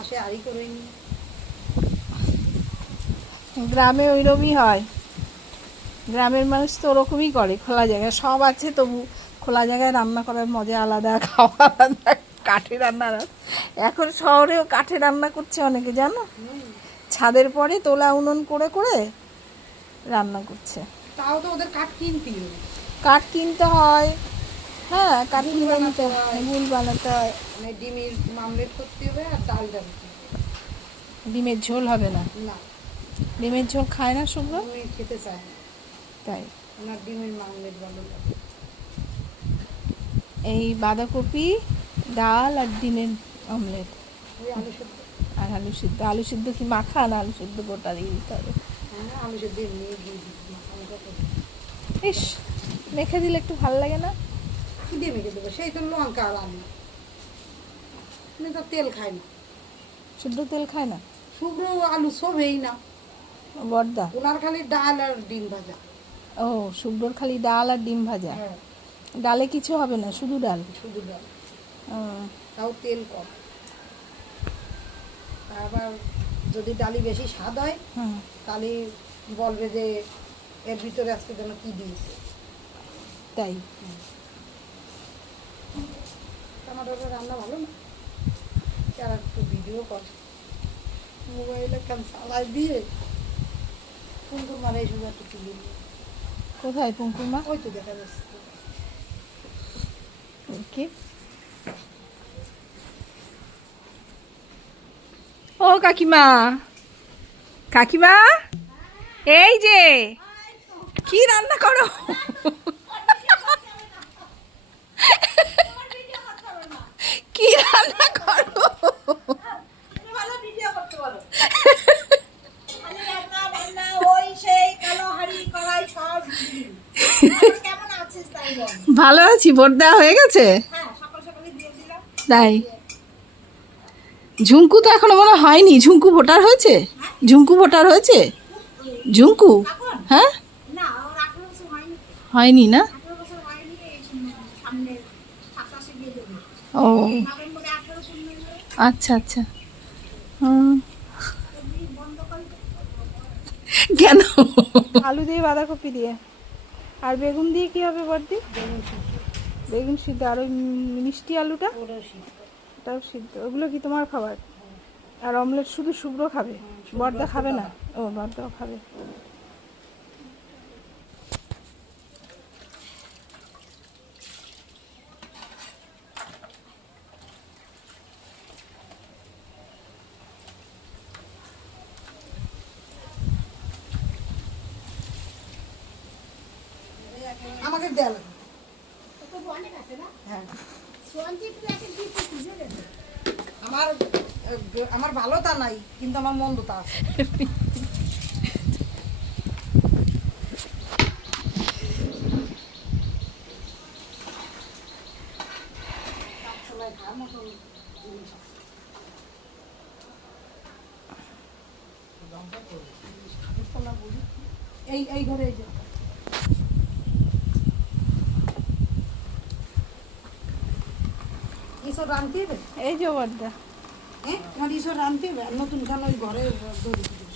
আসে আরই করে নি। গ্রামে ওইরকমই হয়, গ্রামের মানুষ তো ওরকমই করে, খোলা জায়গায় সব আছে তবু খোলা জায়গায় রান্না করার মজা আলাদা, খাওয়া আলাদা, কাঠে রান্না। এখন শহরেও কাঠে রান্না করছে অনেকে, জানো, ছাদের পরে তোলা উনুন করে করে রান্না করছে। তাও তো ওদের কাঠ কিনতে হবে, কাঠ কিনতে হয়, হ্যাঁ কাঠ কিনে নিতে হয়, গুল বানাতে হয়। মানে ডিমের মামলেট করতে হবে আর ডাল ডালতে হবে। ডিমের ঝোল হবে না, না, ডিমের ঝোল খায় না শুভ্র, আমি খেতে চাই না, তাই। ওনার ডিমের মামলেট ভালো লাগে। এই বাঁধাকপি, ডাল আর ডিমের অমলেট ওই আলু সেদ্ধ, আর আলু সিদ্ধ। আলু সিদ্ধ কি মাখা না আলু সিদ্ধ গোটা দিয়ে দিতে হবে? হ্যাঁ আলু সেদ্ধ এমনি দিয়ে দিচ্ছি, মাখা মাখা করে। ইস, মেখে দিলে একটু ভালো লাগে না? কি দিয়ে মেখে দেবো? সেই তো লঙ্কা আর আলু, আমি তো তেল খাই না। শুদ্ধ তেল খায় না শুভ্র আলু সবেই না, বড়দা? ওনার খালি ডাল আর ডিম ভাজা। ও, শুভ্রর খালি ডাল আর ডিম ভাজা? হ্যাঁ, ডালে কিছু হবে না, শুধু ডাল? শুধু ডাল, ও, তাও তেল কম। আবার যদি ডালি বেশি স্বাদ হয় হুম, তাহলে বলবে যে এর ভিতরে আজকে যেন কি দিয়েছে। তাই। টমাটোটা রান্না ভালো না, আর একটু ভিডিও কর, মোবাইলে কেন চালাই দিয়ে সুন্দর মানে এই সময় একটু তুলে নিয়ে। কোথায় পঙ্কুমা? ওই তো দেখা যাচ্ছে। কি? ও কাকিমা, কাকিমা, এই যে কি রান্না করো? কি রান্না করো? ভালো আছি, ভোট দেওয়া হয়ে গেছে? তাই। ঝুঙ্কু তো এখনো মনে হয়নি, ঝুঙ্কু ভোটার হয়েছে? ঝুঙ্কু ভোটার হয়েছে? ঝুঙ্কু? হ্যাঁ, হয়নি না? ও আচ্ছা আচ্ছা। কেন? আলু দিয়ে বাঁধাকপি দিয়ে আর বেগুন দিয়ে কি হবে বড়দি? বেগুন সিদ্ধ। আর ওই মিষ্টি আলুটা? ওটাও সিদ্ধ। ওগুলো কি তোমার খাবার? আর অমলেট শুধু শুভ্র খাবে, বড়দা খাবে না? ও, বড়দাও খাবে। আমাকে দেয় না। হ্যাঁ, আমার আমার ভালো তা নাই, কিন্তু আমার মন্দ তা আছে। এই এই ঘরে এই যে ইসব রানতে হবে। এই যে বড়দা, হ্যাঁ, তোমার ইসব রানতে হবে। আর নতুন খান ওই ঘরে দড়ি দিবে।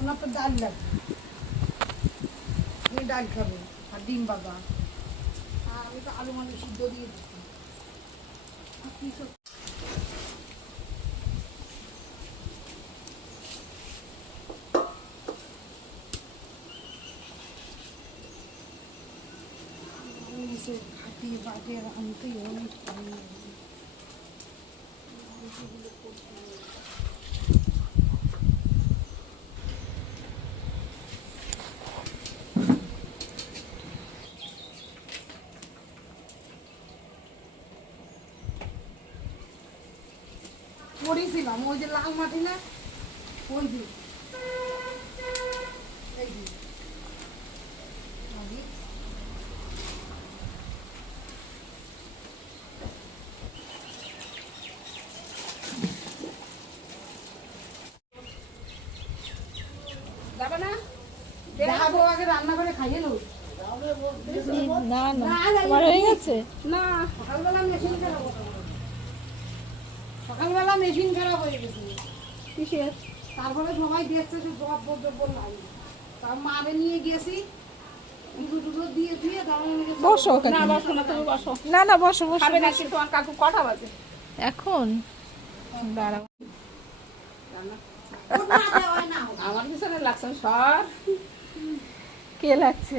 ওনার তো ডাল লাগবে, আমি ডাল খাবো আর ডিম বাবা, আর আমি তো আলু মালু সিদ্ধ দিয়ে দিচ্ছি। আর কি সব ঘাটি বাটে আনতেই অনেক করেছিলাম। ওই যে লাল মাটি না, ওই যে এই যে যাবে না, দেখাবো আগে রান্না করে খাইয়ে নেবো। না না তোমার হয়ে গেছে? না, সকালবেলা মেশিন খারাপ। মেশিন খারাপ হয়ে গেছে। কিসের? তারপরে সবাই দেখছে যে জব লাগে, তার মারে নিয়ে গেছি, দুধ দিয়ে দিয়ে বসো না কাকিমা। বসো না, তুমি বসো। না না বসো বসো খাবে বসো। নাকি তোমার কাকু? কটা বাজে? এখন দাঁড়াও। আমার পিছনে লাগছে সর। কে লাগছে?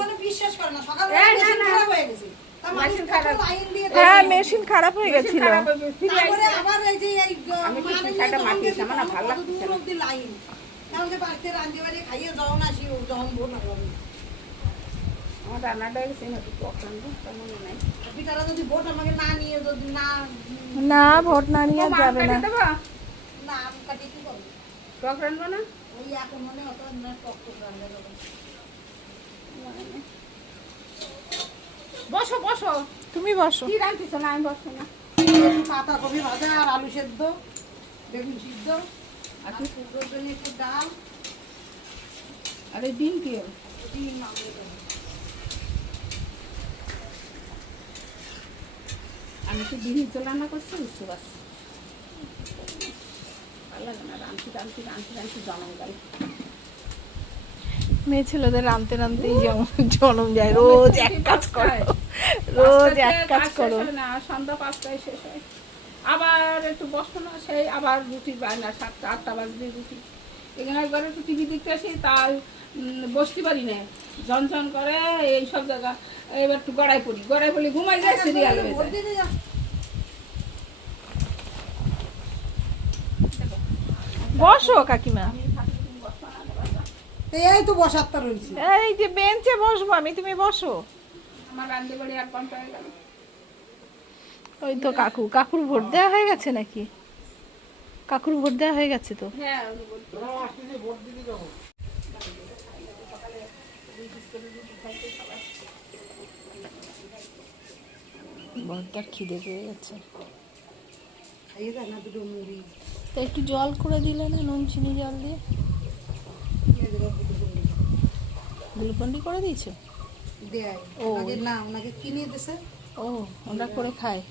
মানে বিশ্বাস করে না, সকালে এই, না, মেশিন না। খারাপ হয়ে গেছে। তার মানুষ মেশিন কত খারাপ। লাইন দিয়ে হ্যাঁ মেশিন খারাপ হয়ে গেছিল। খারাপ হয়ে গেছে, ফিরে তারপরে আইছে। আবার এই যে এই আমি কি মানে পিঠাটা যখন মাখিয়েছি, গেছি আমার না তখন ভালো কত লাগতেছে দূর না। অবধি লাইন। এখন যে বাড়িতে রান্না বাড়ি খাইয়ে যখন আসি যখন ভোর না হবে। আমার রান্নাটা গেছে না, একটু অখান্ত, তেমন নাই। পিঠাটা যদি ভোট আমাকে না নিয়ে যদি না না ভোট না নিয়ে ও, যাবে আম না। কাটি দেবা? না আম কাটি কি করবো? টক রানবো না? ওই এখন মনে অত না টক টক রান্না যাবে। বসো বসো। তুমি বসো। কি রান্তিছ না? আমি বসবো না। পাতাকপি ভাজা আর আলু সেদ্ধ, বেগুন সিদ্ধ, আর আচ্ছা। কুমড়োর জন্য একটু ডাল, আর এই ডিম কি? ডিম আলু দেবো। আমি তো ডিম তো রান্না করছি, বুঝতে পারছি। ভালো লাগে না, রাঁধতে রাঁধতে রাঁধতে রাঁধতে জমা গেল। মেয়ে ছেলেদের রানতে রানতেই জনম যায়। রোজ এক কাজ করো, রোজ এক কাজ করো। না, সন্ধ্যা 5টায় শেষ হয়। আবার একটু বসবো না, সেই আবার রুটি বায়না, 7টা 8টা বাজবে রুটি। এখানে একবার একটু টিভি দেখতে আসি, তাই বসতে পারি না, ঝনঝন করে এই সব জায়গা। এবার একটু গড়াই পড়ি ঘুমাই যায়, সিরিয়াল হয়ে ভোট যায়। দিতে যাচ্ছি। বসো কাকিমা। এই তো বসাত্তা রয়েছে। এই যে বেঞ্চে বসবো আমি, তুমি বসো। আমার রান্ধতে বাড়ি 1 ঘন্টা হয়ে গেল। ওই তো কাকুর ভোট দেওয়া হয়ে গেছে নাকি? কাকুর ভোট দেওয়া হয়ে গেছে তো। হ্যাঁ, উনি বলতো। ভোটটার খিদে পেয়ে গেছে। খাইয়ে দেয় না দুটো মুড়ি। তো একটু জল করে দিলে না, নুন চিনি জল দিয়ে। গ্লুকন্ডি করে দিয়েছো? দেয় ও। ওনাকে না, ওনাকে কিনে দিছে। ও, ওটা করে খায়।